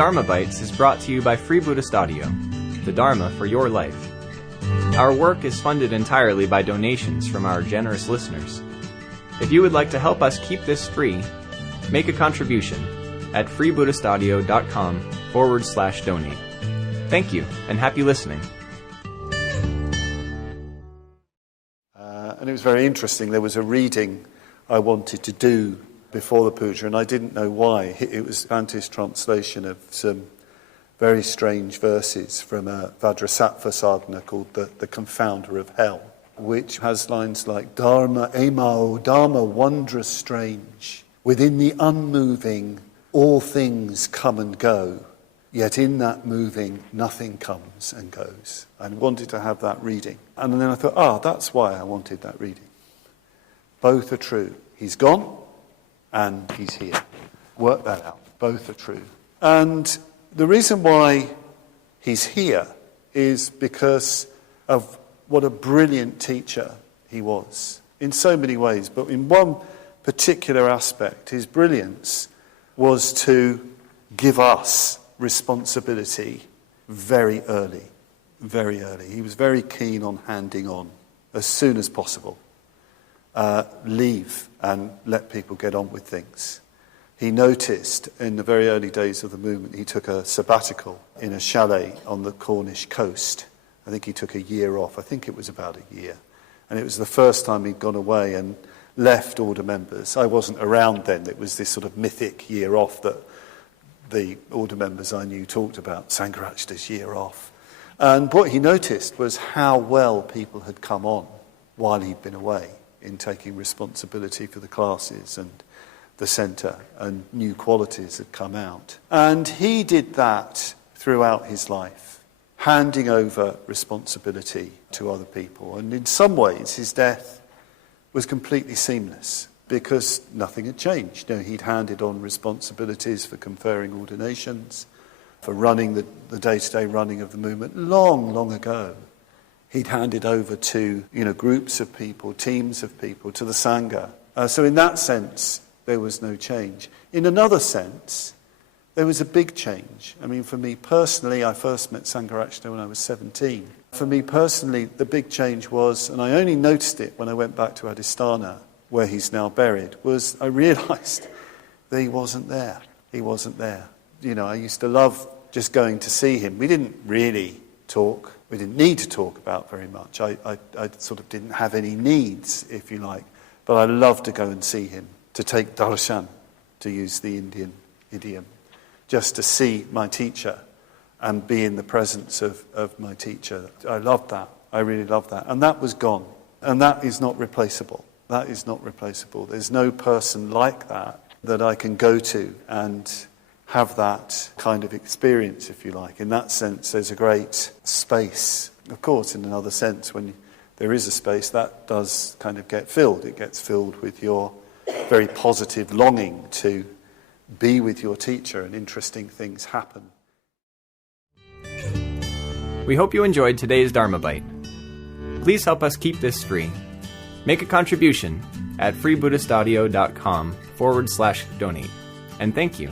Dharma Bites is brought to you by Free Buddhist Audio, the Dharma for your life. Our work is funded entirely by donations from our generous listeners. If you would like to help us keep this free, make a contribution at freebuddhistaudio.com/donate. Thank you, and happy listening. And it was very interesting. There was a reading I wanted to do before the puja, and I didn't know why. It was Bante's translation of some very strange verses from a Vajrasattva sadhana called the Confounder of Hell, which has lines like, Dharma, Emao, Dharma, wondrous strange. Within the unmoving, all things come and go. Yet in that moving, nothing comes and goes. I wanted to have that reading. And then I thought, that's why I wanted that reading. Both are true. He's gone and he's here. Work that out. Both are true. And the reason why he's here is because of what a brilliant teacher he was in so many ways. But in one particular aspect, his brilliance was to give us responsibility very early, very early. He was very keen on handing on as soon as possible. Leave and let people get on with things. He noticed in the very early days of the movement, he took a sabbatical in a chalet on the Cornish coast. I think he took a year off. I think it was about a year. And it was the first time he'd gone away and left order members. I wasn't around then. It was this sort of mythic year off that the order members I knew talked about, Sangharakshita's year off. And what he noticed was how well people had come on while he'd been away in taking responsibility for the classes and the centre, and new qualities had come out. And he did that throughout his life, handing over responsibility to other people. And in some ways, his death was completely seamless, because nothing had changed. He'd handed on responsibilities for conferring ordinations, for running the day-to-day running of the movement long, long ago. He'd handed over to groups of people, teams of people, to the Sangha. So in that sense, there was no change. In another sense, there was a big change. I mean, for me personally, I first met Sangharakshita when I was 17. For me personally, the big change was, and I only noticed it when I went back to Adhisthana, where he's now buried, was I realised that he wasn't there. He wasn't there. I used to love just going to see him. We didn't really talk. We didn't need to talk about very much. I sort of didn't have any needs, if you like. But I loved to go and see him, to take darshan, to use the Indian idiom, just to see my teacher and be in the presence of my teacher. I loved that. I really loved that. And that was gone. And that is not replaceable. That is not replaceable. There's no person like that I can go to and have that kind of experience, if you like. In that sense, there's a great space. Of course, in another sense, when there is a space, that does kind of get filled. It gets filled with your very positive longing to be with your teacher, and interesting things happen. We hope you enjoyed today's Dharma Bite. Please help us keep this free. Make a contribution at freebuddhistaudio.com/donate. And thank you.